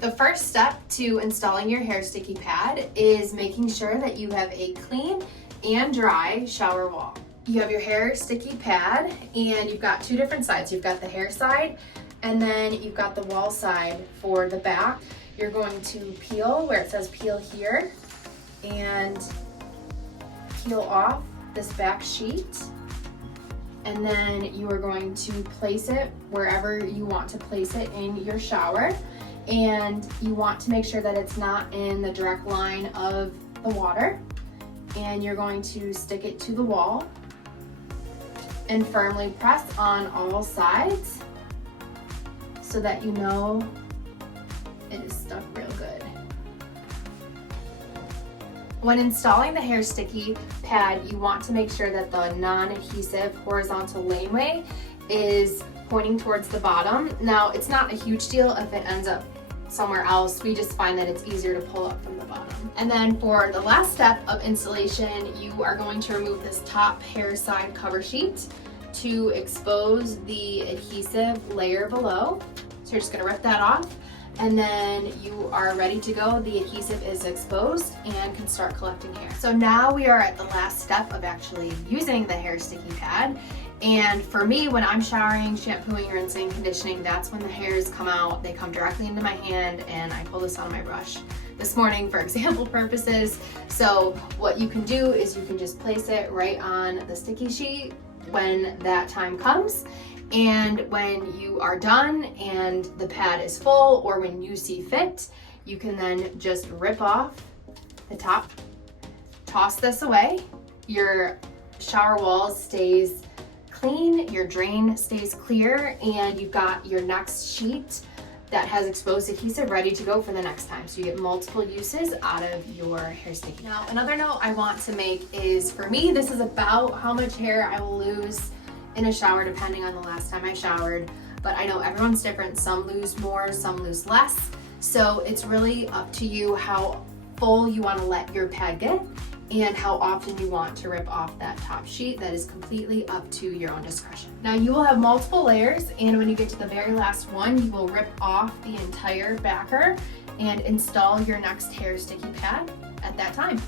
The first step to installing your hair sticky pad is making sure that you have a clean and dry shower wall. You have your hair sticky pad and you've got two different sides. You've got the hair side and then you've got the wall side for the back. You're going to peel where it says peel here and peel off this back sheet. And then you are going to place it wherever you want to place it in your shower. And you want to make sure that it's not in the direct line of the water. And you're going to stick it to the wall and firmly press on all sides so that you know it is stuck real good. When installing the hair sticky pad, you want to make sure that the non-adhesive horizontal laneway is pointing towards the bottom. Now, it's not a huge deal if it ends up somewhere else. We just find that it's easier to pull up from the bottom. And then for the last step of installation, you are going to remove this top hair side cover sheet to expose the adhesive layer below. So you're just gonna rip that off, and then you are ready to go. The adhesive is exposed and can start collecting hair. So now we are at the last step of actually using the hair sticky pad. And for me, when I'm showering, shampooing, rinsing, conditioning, that's when the hairs come out. They come directly into my hand and I pull this out of my brush this morning for example purposes. So what you can do is you can just place it right on the sticky sheet when that time comes. And when you are done and the pad is full, or when you see fit, you can then just rip off the top, toss this away. Your shower wall stays clean, your drain stays clear, and you've got your next sheet that has exposed adhesive ready to go for the next time. So you get multiple uses out of your hair sticky. Now, another note I want to make is, for me, this is about how much hair I will lose in a shower depending on the last time I showered. But I know everyone's different. Some lose more, some lose less. So it's really up to you how full you want to let your pad get and how often you want to rip off that top sheet. That is completely up to your own discretion. Now, you will have multiple layers, and when you get to the very last one, you will rip off the entire backer and install your next hair sticky pad at that time.